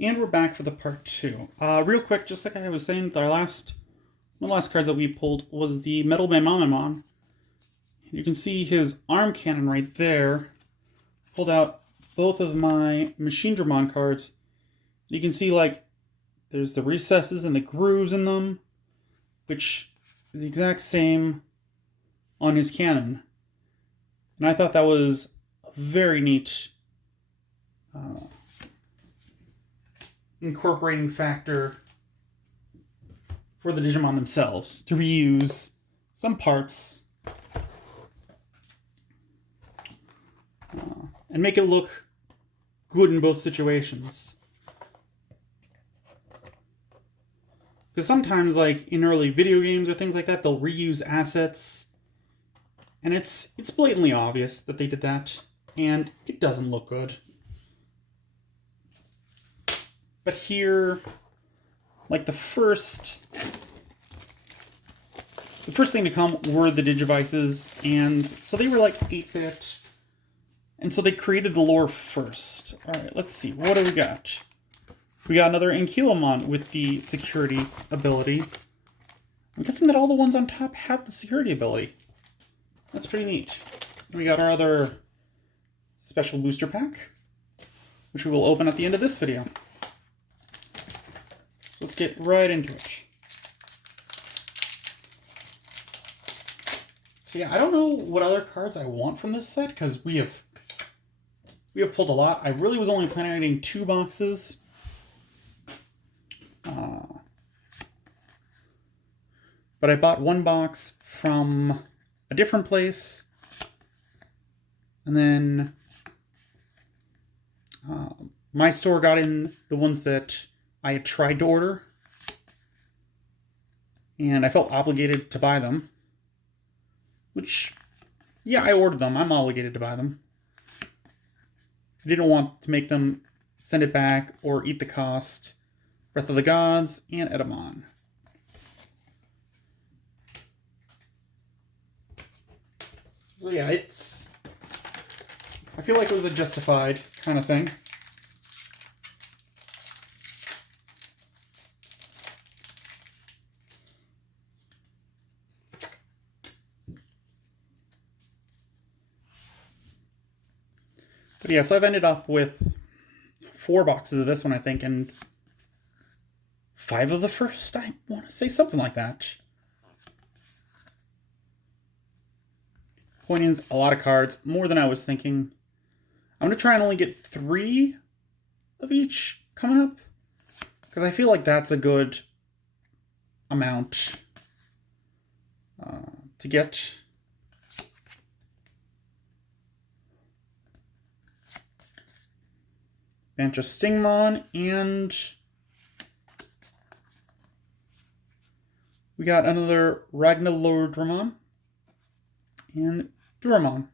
And we're back for the part 2. Real quick, just like I was saying, one of the last cards that we pulled was the Metal Man Mamamon. You can see his arm cannon right there. Pulled out both of my Machine Dramon cards. You can see, like, there's the recesses and the grooves in them, which is the exact same on his cannon. And I thought that was a very neat incorporating factor for the Digimon themselves to reuse some parts and make it look good in both situations. Because sometimes, like in early video games or things like that, they'll reuse assets, and it's blatantly obvious that they did that, and it doesn't look good. But here, like the first thing to come were the Digivices, and so they were like 8-bit, and so they created the lore first. Alright, let's see, what do we got? We got another Ankylomon with the security ability. I'm guessing that all the ones on top have the security ability. That's pretty neat. We got our other special booster pack, which we will open at the end of this video. So let's get right into it. So yeah, I don't know what other cards I want from this set, because we have pulled a lot. I really was only planning on getting 2 boxes. But I bought 1 box from a different place. And then my store got in the ones that I had tried to order. And I felt obligated to buy them. Which, yeah, I ordered them. I'm obligated to buy them. I didn't want to make them send it back or eat the cost. Breath of the Gods and Edamon. So yeah, I feel like it was a justified kind of thing. But yeah, so I've ended up with 4 boxes of this one, I think, and 5 of the first, I want to say, something like that. Point is, a lot of cards, more than I was thinking. I'm going to try and only get 3 of each coming up, because I feel like that's a good amount to get. Bancho Stingmon, and we got another Ragnalordramon and Duramon.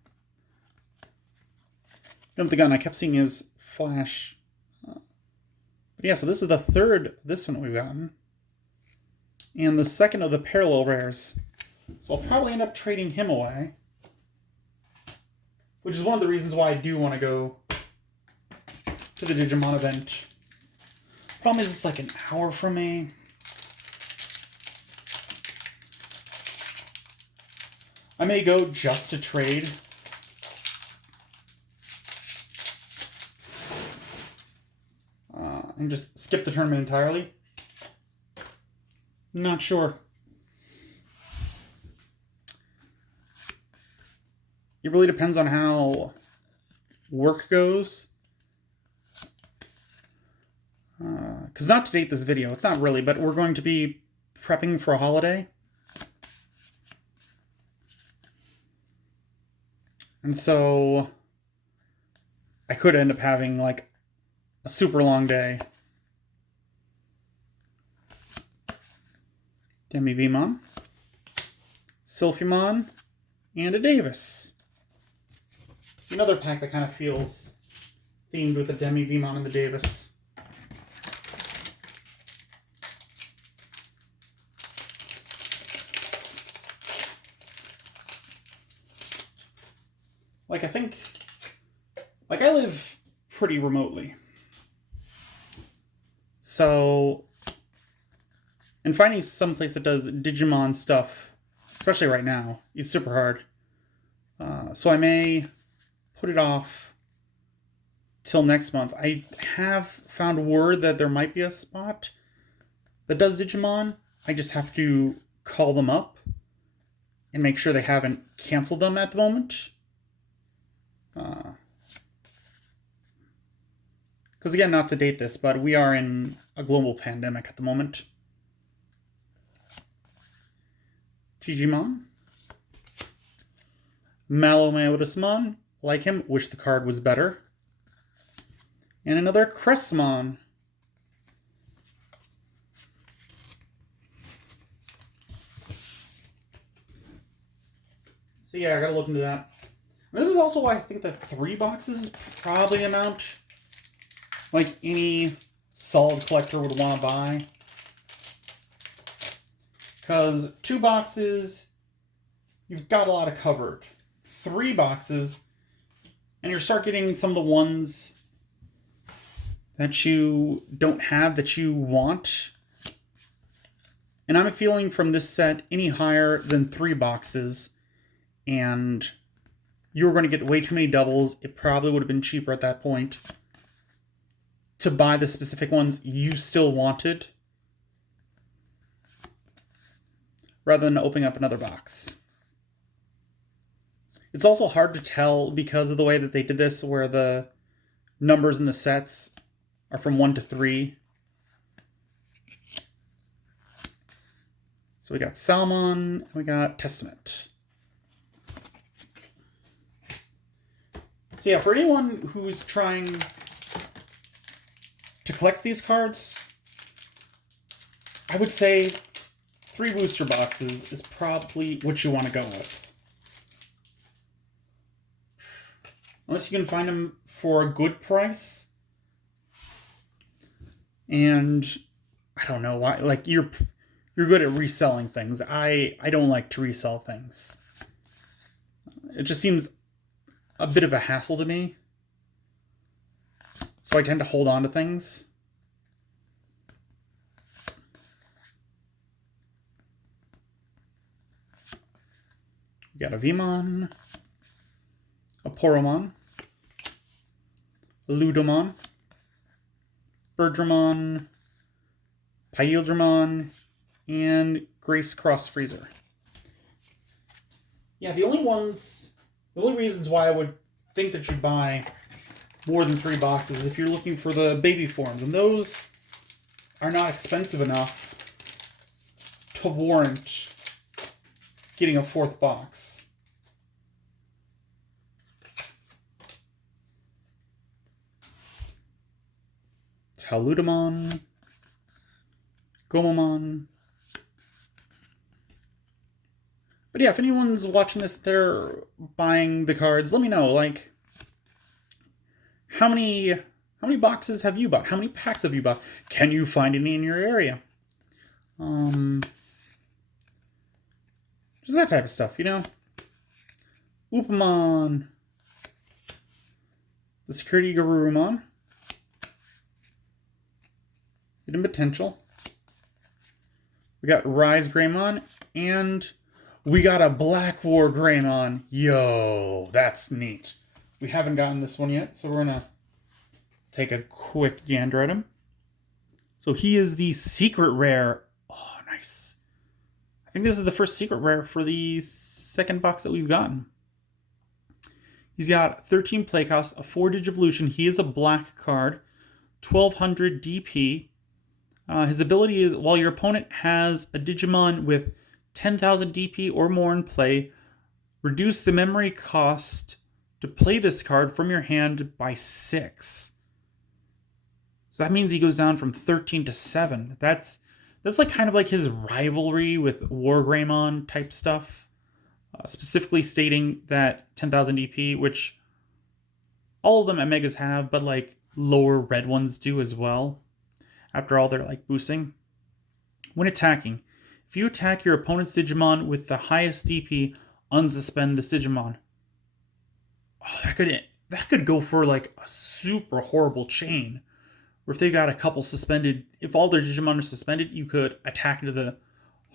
Jump the gun, I kept seeing his flash. But yeah, so this is the third this one we've gotten. And the second of the parallel rares. So I'll probably end up trading him away. Which is one of the reasons why I do want to go to the Digimon event. Problem is, it's like an hour from me. I may go just to trade. And just skip the tournament entirely. Not sure. It really depends on how work goes. Because not to date this video, it's not really, but we're going to be prepping for a holiday. And so I could end up having like a super long day. Demi-Vmon, Sylphimon, and a Davis. Another pack that kind of feels themed with the Demi-Vmon and the Davis. Like, I think, like, I live pretty remotely. So, and finding some place that does Digimon stuff, especially right now, is super hard. So I may put it off till next month. I have found word that there might be a spot that does Digimon. I just have to call them up and make sure they haven't canceled them at the moment. Because again, not to date this, but we are in a global pandemic at the moment. Digimon. Malameotismon. Like him, wish the card was better. And another Cressmon. So yeah, I gotta look into that. And this is also why I think that 3 boxes is probably the amount like any solid collector would want to buy. Because 2 boxes, you've got a lot of covered. 3 boxes, and you start getting some of the ones that you don't have that you want. And I'm feeling from this set, any higher than 3 boxes, and you were going to get way too many doubles. It probably would have been cheaper at that point to buy the specific ones you still wanted, rather than opening up another box. It's also hard to tell because of the way that they did this, where the numbers in the sets are from 1 to 3. So we got Salmon, and we got Testament. So yeah, for anyone who's trying to collect these cards, I would say 3 booster boxes is probably what you want to go with. Unless you can find them for a good price. And I don't know why, like you're good at reselling things. I don't like to resell things. It just seems a bit of a hassle to me. So I tend to hold on to things. We got a Vmon, a Poromon, a Ludomon, Birdramon, Pyildramon, and Grace Cross Freezer. Yeah, the only reasons why I would think that you buy more than 3 boxes if you're looking for the baby forms, and those are not expensive enough to warrant getting a 4th box. Taludamon, Gomamon. But yeah, if anyone's watching this, they're buying the cards, let me know, like, how many boxes have you bought? How many packs have you bought? Can you find any in your area? Just that type of stuff, you know? Upamon. The Security Garurumon. Hidden Potential. We got Rise Greymon, and we got a Black War Greymon. Yo, that's neat. We haven't gotten this one yet, so we're going to take a quick gander at him. So he is the secret rare. Oh, nice. I think this is the first secret rare for the 2nd box that we've gotten. He's got 13 play costs, a 4 Digivolution. He is a black card, 1200 DP. His ability is, while your opponent has a Digimon with 10,000 DP or more in play, reduce the memory cost to play this card from your hand by 6. So that means he goes down from 13 to 7. That's like kind of like his rivalry with War Greymon type stuff. Specifically stating that 10,000 DP, which all of them at Megas have, but like lower red ones do as well. After all, they're like boosting. When attacking, if you attack your opponent's Digimon with the highest DP, unsuspend this Digimon. Oh, that could go for like a super horrible chain or if they got a couple suspended, if all their Digimon are suspended, you could attack into the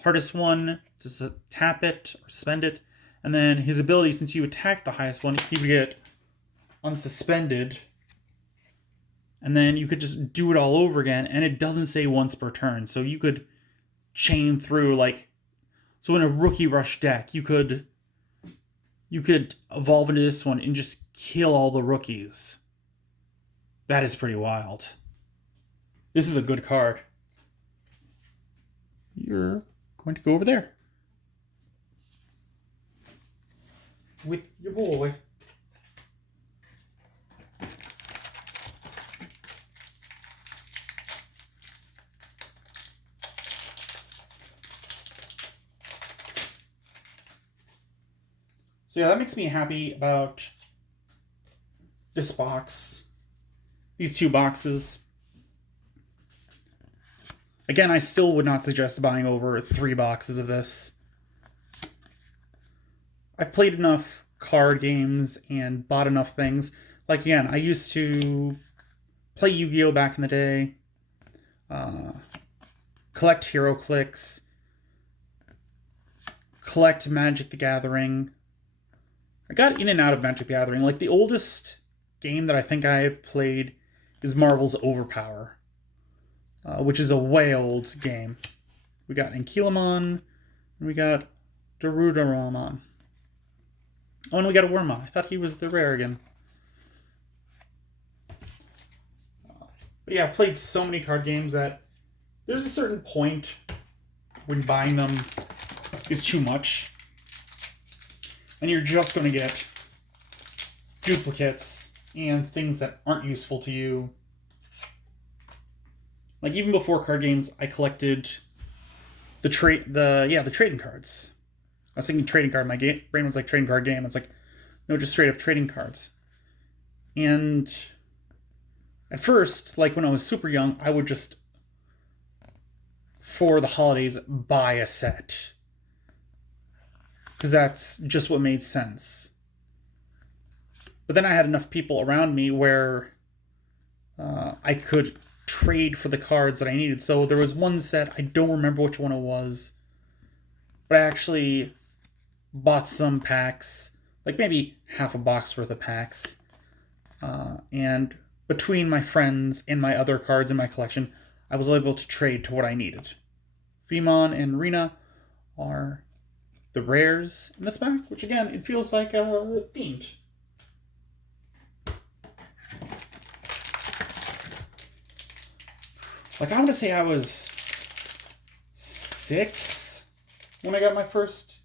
hardest one to tap it or suspend it. And then his ability, since you attack the highest one, he would get unsuspended. And then you could just do it all over again, and it doesn't say once per turn. So you could chain through, like, so in a Rookie Rush deck, you could evolve into this one and just kill all the rookies. That is pretty wild. This is a good card. You're going to go over there with your boy. So yeah, that makes me happy about this box. These two boxes. Again, I still would not suggest buying over 3 boxes of this. I've played enough card games and bought enough things. Like, again, I used to play Yu-Gi-Oh! Back in the day. Collect Hero Clicks. Collect Magic the Gathering. I got in and out of Magic the Gathering. Like, the oldest game that I think I've played is Marvel's Overpower, which is a way old game. We got Ankylamon, and we got Darudaramon. Oh, and we got a Wormmon. I thought he was the rare again. But yeah, I've played so many card games that there's a certain point when buying them is too much. And you're just going to get duplicates and things that aren't useful to you. Like, even before card games, I collected the trading cards. I was thinking trading card. My brain was like trading card game. It's like, no, just straight up trading cards. And at first, like when I was super young, I would just, for the holidays, buy a set. Because that's just what made sense. But then I had enough people around me where I could trade for the cards that I needed. So there was one set, I don't remember which one it was, but I actually bought some packs, like maybe half a box worth of packs. And between my friends and my other cards in my collection, I was able to trade to what I needed. Femon and Rena are the rares in this pack, which again, it feels like themed. Like, I want to say I was 6 when I got my first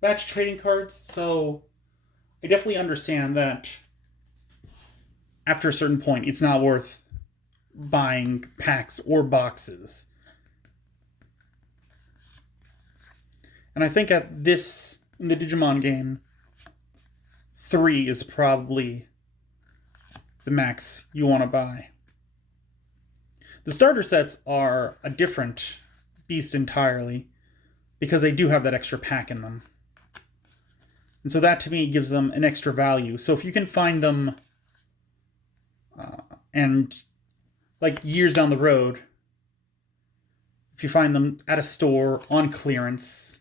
batch of trading cards, so I definitely understand that after a certain point, it's not worth buying packs or boxes. And I think in the Digimon game, 3 is probably the max you want to buy. The starter sets are a different beast entirely, because they do have that extra pack in them. And so that, to me, gives them an extra value. So if you can find them, and like years down the road, if you find them at a store on clearance,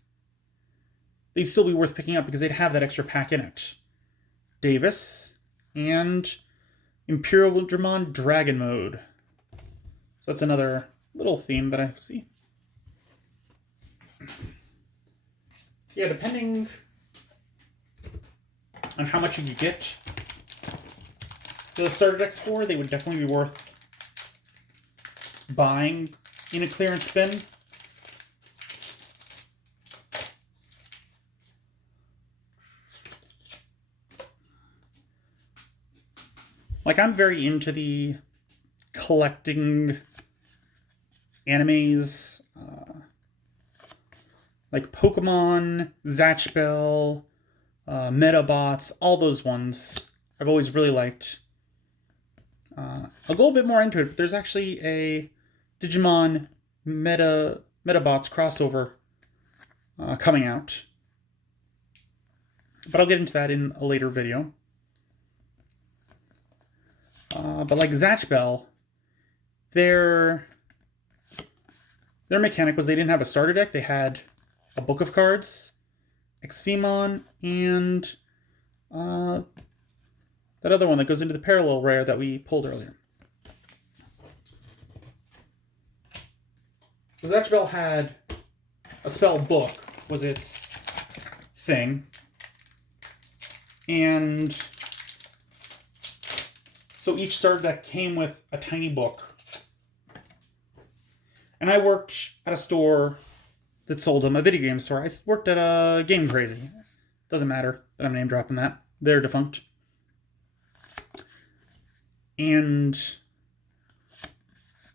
they'd still be worth picking up because they'd have that extra pack in it. Davis and Imperial Digimon Dragon Mode. So that's another little theme that I see. Yeah, depending on how much you could get the starter decks for, they would definitely be worth buying in a clearance bin. Like, I'm very into the collecting animes, like Pokemon, Zatch Bell, Metabots, all those ones I've always really liked. I'll go a bit more into it, but there's actually a Digimon Metabots crossover coming out. But I'll get into that in a later video. But like Zatch Bell their mechanic was they didn't have a starter deck. They had a book of cards, Xvemon, and that other one that goes into the parallel rare that we pulled earlier. So Zatch Bell had a spell book was its thing. And so each starter deck came with a tiny book. And I worked at a store that sold them, a video game store. I worked at a Game Crazy. Doesn't matter that I'm name dropping that. They're defunct. And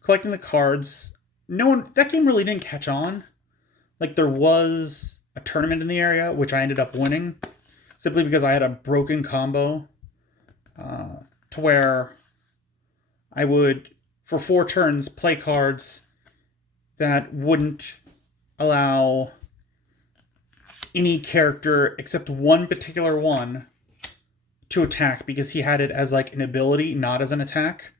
collecting the cards, that game really didn't catch on. Like, there was a tournament in the area, which I ended up winning, simply because I had a broken combo to where I would, for 4 turns, play cards that wouldn't allow any character except one particular one to attack, because he had it as like an ability, not as an attack.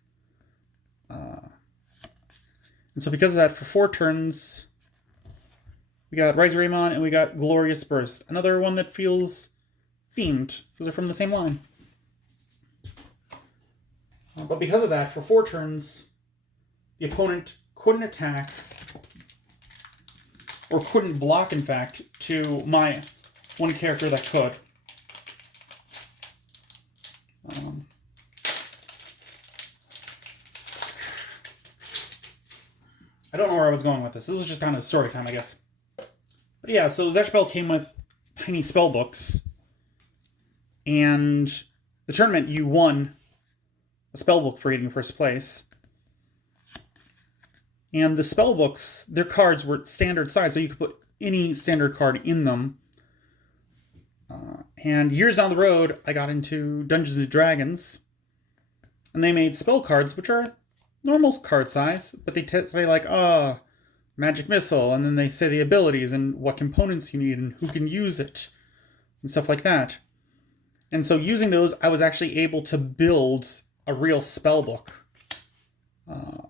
And so because of that, for 4 turns, we got Rise Raymon and we got Glorious Burst. Another one that feels themed, because they're from the same line. But because of that, for 4 turns, the opponent couldn't attack, or couldn't block, in fact, to my one character that could. I don't know where I was going with this. This was just kind of story time, I guess. But yeah, so Zatch Bell came with tiny spell books. And the tournament, you won a spell book for getting first place. And the spell books, their cards were standard size, so you could put any standard card in them. And years down the road, I got into Dungeons & Dragons. And they made spell cards, which are normal card size, but they say like, magic missile, and then they say the abilities and what components you need and who can use it and stuff like that. And so using those, I was actually able to build a real spell book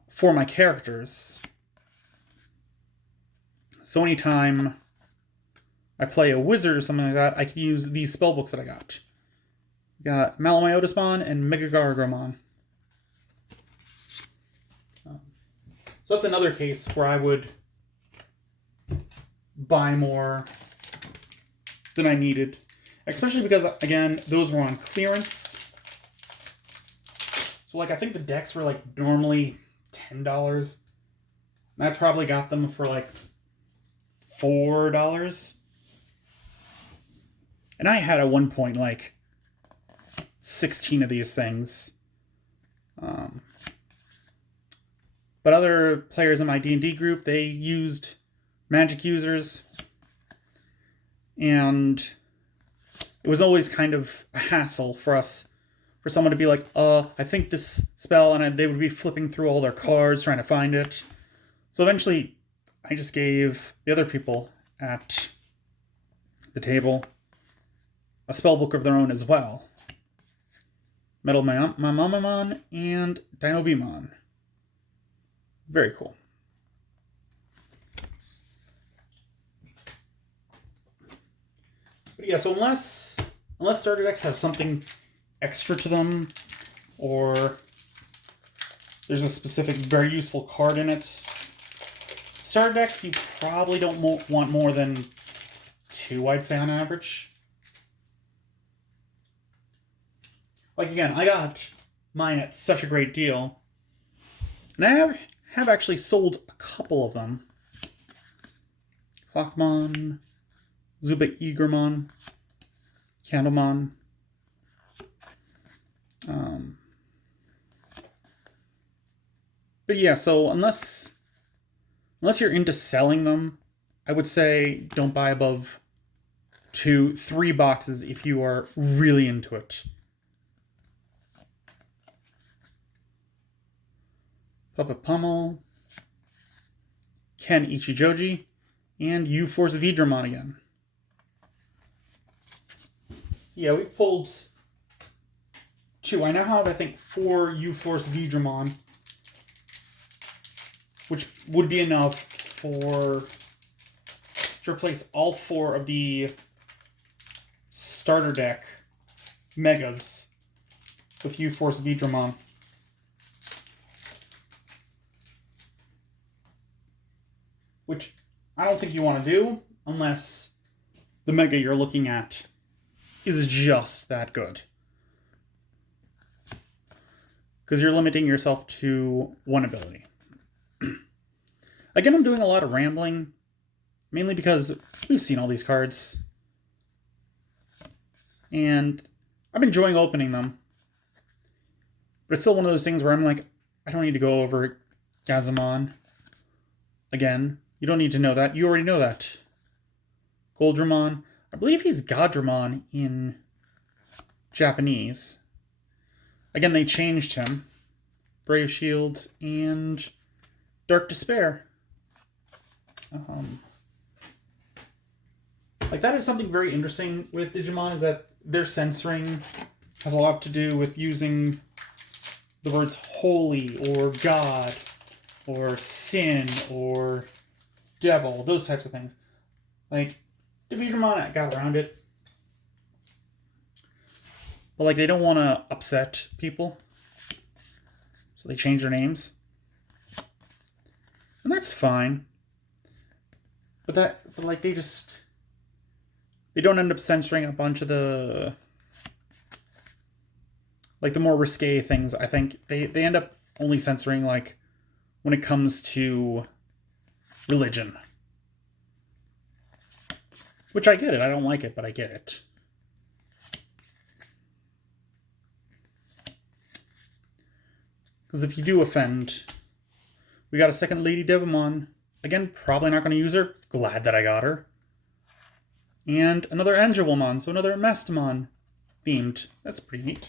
for my characters. So anytime I play a wizard or something like that, I could use these spell books that I got. We got Malamyotismon and Megagargramon. So that's another case where I would buy more than I needed. Especially because, again, those were on clearance. So, like, I think the decks were, like, normally $10. And I probably got them for, like, $4. And I had, at one point, like, 16 of these things. But other players in my D&D group, they used magic users. And it was always kind of a hassle for someone to be like, I think this spell, and they would be flipping through all their cards trying to find it. So eventually, I just gave the other people at the table a spell book of their own as well. Metal Mamamon and Dinobemon. Very cool. But yeah, so unless starter decks have something extra to them, or there's a specific very useful card in it, starter decks you probably don't want more than 2, I'd say, on average. Like, again, I got mine at such a great deal. And I have actually sold a couple of them. Clockmon, Zuba Eagermon, Candlemon. But yeah, so unless you're into selling them, I would say don't buy above 2, 3 boxes if you are really into it. Puppet Pummel, Ken Ichijoji, and U-Force Vidramon again. So yeah, we've pulled 2. I now have, I think, 4 U-Force Vidramon. which would be enough to replace all 4 of the starter deck Megas with U-Force Vidramon. Which I don't think you want to do unless the Mega you're looking at is just that good. Because you're limiting yourself to one ability. Again, I'm doing a lot of rambling, mainly because we've seen all these cards. And I'm enjoying opening them. But it's still one of those things where I'm like, I don't need to go over Gazamon again. You don't need to know that. You already know that. Goldramon. I believe he's Godramon in Japanese. Again, they changed him. Brave Shields and Dark Despair. Like, that is something very interesting with Digimon, is that their censoring has a lot to do with using the words holy or God or sin or devil, those types of things. Like, Digimon got around it. But, like, they don't want to upset people. So they change their names. And that's fine. But they don't end up censoring a bunch of the, like, the more risque things. I think they end up only censoring, like, when it comes to religion. Which I get it. I don't like it, but I get it. Because if you do offend, we got a second Lady Devimon. Again, probably not going to use her. Glad that I got her. And another Angelwomon, so another Mastamon themed. That's pretty neat.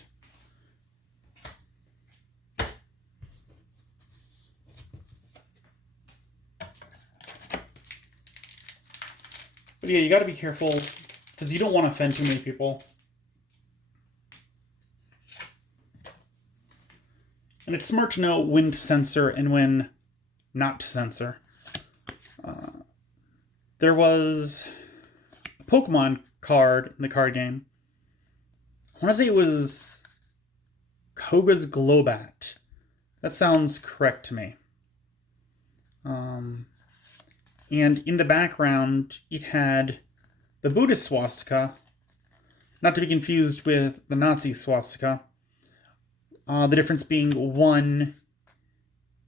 But yeah, you got to be careful because you don't want to offend too many people. And it's smart to know when to censor and when not to censor. There was a Pokemon card in the card game. I want to say it was Koga's Globat. That sounds correct to me. And in the background, it had the Buddhist swastika, not to be confused with the Nazi swastika. The difference being one,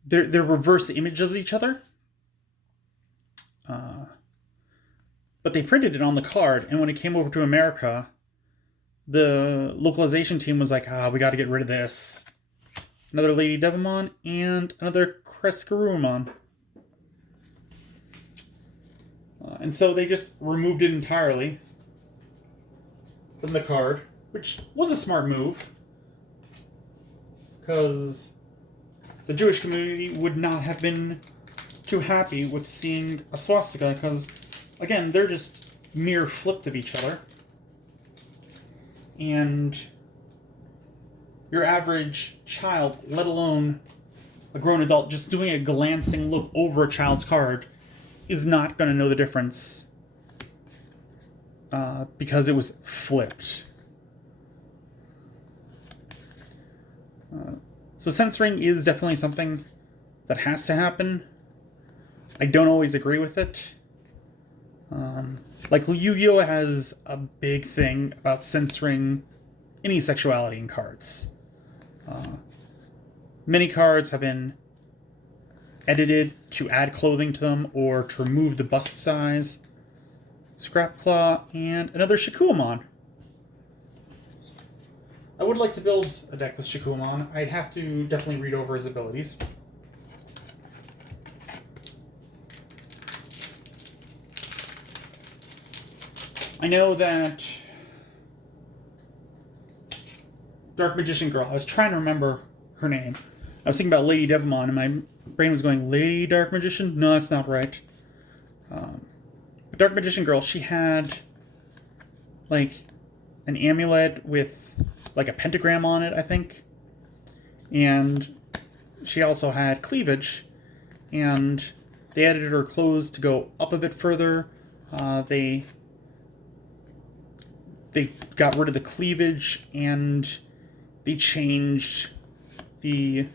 they're reverse image of each other. But they printed it on the card, and when it came over to America, the localization team was like, we got to get rid of this. Another Lady Devimon and another Crescarumon. And so they just removed it entirely from the card, which was a smart move. Because the Jewish community would not have been too happy with seeing a swastika, because, again, they're just mere flipped of each other. And your average child, let alone a grown adult, just doing a glancing look over a child's card is not going to know the difference because it was flipped. So censoring is definitely something that has to happen. I don't always agree with it. Like, Yu-Gi-Oh! Has a big thing about censoring any sexuality in cards. Many cards have been edited to add clothing to them or to remove the bust size. Scrapclaw and another Shikuamon. I would like to build a deck with Shikuamon. I'd have to definitely read over his abilities. I know that Dark Magician Girl, I was trying to remember her name. I was thinking about Lady Devimon, and my brain was going, Lady Dark Magician? No, that's not right. But Dark Magician Girl, she had, like, an amulet with, like, a pentagram on it, I think. And she also had cleavage. and they edited her clothes to go up a bit further. They got rid of the cleavage, and they changed the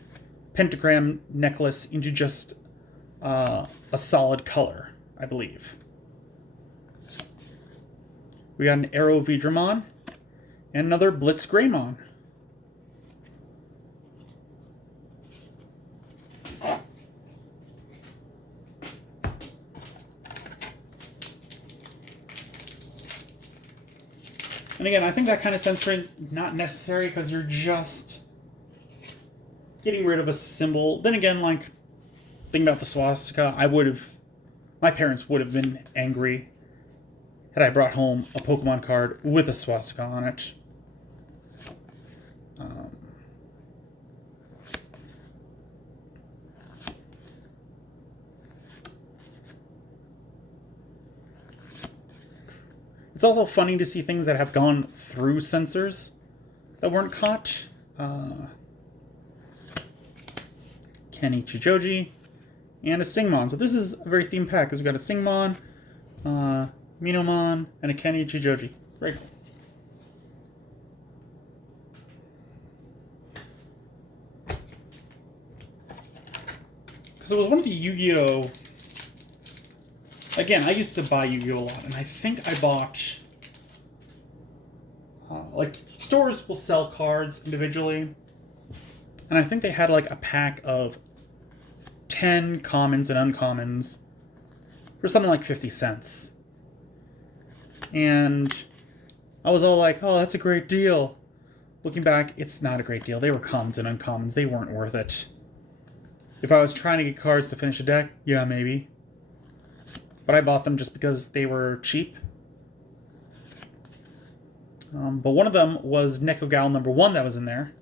pentagram necklace into just a solid color, I believe. We got an Arrow Vidramon and another Blitz Greymon. And again, I think that kind of censoring not necessary because you're just getting rid of a symbol. Then again, like, thinking about the swastika, my parents would have been angry had I brought home a Pokemon card with a swastika on it. It's also funny to see things that have gone through censors that weren't caught. Kenny Chijoji, and a Singmon. So this is a very themed pack, because we've got a Singmon, Minomon, and a Kenny Chijoji. Very cool. Because it was one of the Yu-Gi-Oh! Again, I used to buy Yu-Gi-Oh! A lot, and I think I bought... like, stores will sell cards individually, and I think they had, like, a pack of 10 commons and uncommons for something like 50 cents. And I was all like, oh, that's a great deal. Looking back, it's not a great deal. They were commons and uncommons. They weren't worth it. If I was trying to get cards to finish a deck, yeah, maybe. But I bought them just because they were cheap. But one of them was Nekogal number 1 that was in there.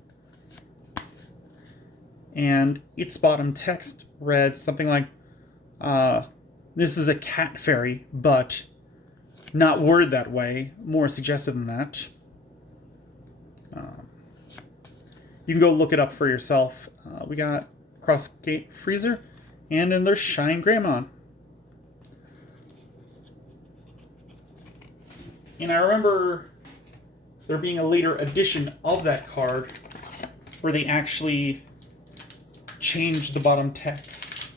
And its bottom text read something like, this is a cat fairy, but not worded that way, more suggestive than that. You can go look it up for yourself. We got Crossgate Freezer, and then there's Shine Greymon. And I remember there being a later edition of that card where they actually changed the bottom text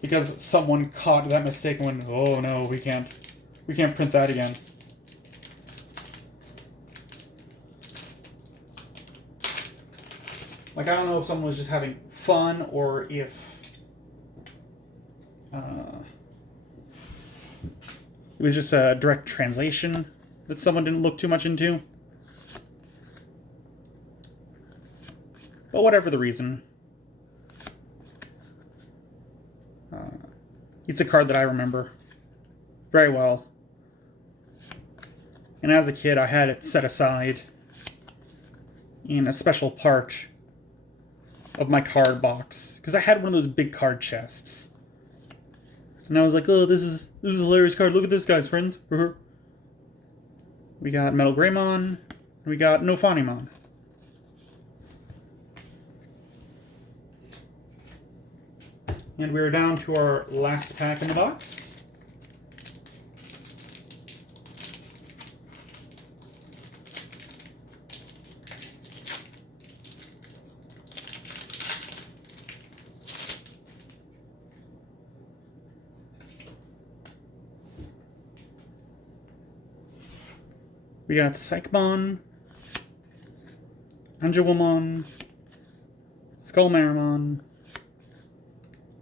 because someone caught that mistake and went, oh no, we can't print that again. Like, I don't know if someone was just having fun or if it was just a direct translation that someone didn't look too much into. But whatever the reason, it's a card that I remember very well. And as a kid, I had it set aside in a special part of my card box, because I had one of those big card chests. And I was like, oh, this is a hilarious card. Look at this, guys, friends. We got Metal Greymon, and we got Nofanimon. And we're down to our last pack in the box. We got Psychmon, Angelwomon, Skullmarimon,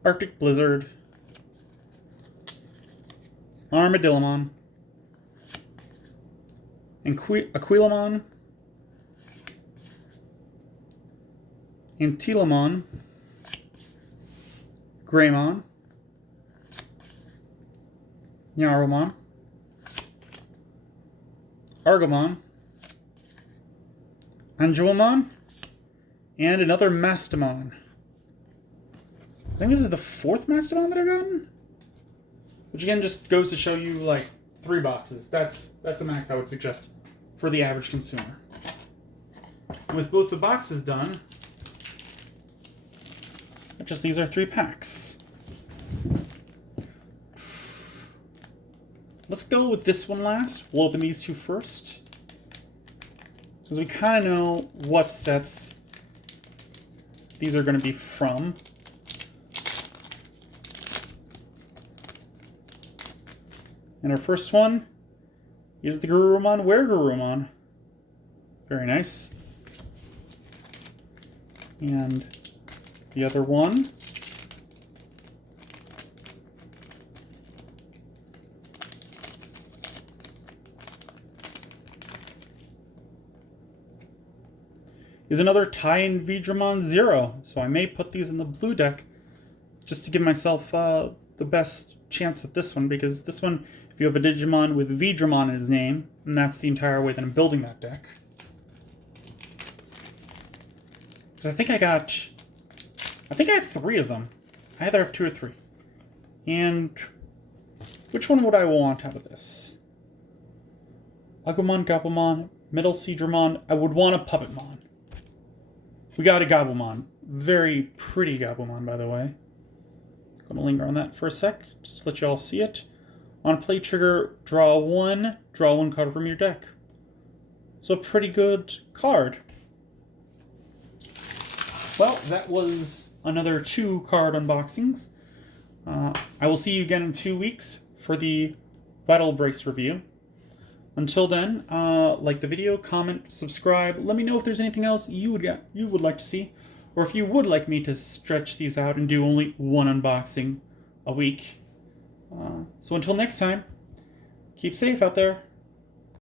Arctic Blizzard, Armadillomon, and Aquilamon, Antilamon, Greymon, Yaromon, Argomon, Angelwomon, and another Mastamon. I think this is the 4th Mastamon that I've gotten? Which again just goes to show you, like, 3 boxes. That's the max I would suggest for the average consumer. With both the boxes done, That just leaves our 3 packs. Let's go with this one last. We'll open these 2 first, because we kind of know what sets these are going to be from. And our first one is the Garurumon Weregarurumon. Very nice. And the other one is another Tie-in Veedramon Zero. So I may put these in the blue deck just to give myself the best chance at this one, because this one, if you have a Digimon with Veedramon in his name, and that's the entire way that I'm building that deck. Because I think I have 3 of them. I either have 2 or 3. And which one would I want out of this? Agumon, Gabumon, Metal Seadramon. I would want a Puppetmon. We got a Gabumon. Very pretty Gabumon, by the way. Gonna linger on that for a sec, just to let you all see it. On play trigger, draw 1 card from your deck. So a pretty good card. Well, that was another 2 card unboxings. I will see you again in 2 weeks for the Vital Brace review. Until then, like the video, comment, subscribe. Let me know if there's anything else you would like to see, or if you would like me to stretch these out and do only 1 unboxing a week. So until next time, keep safe out there.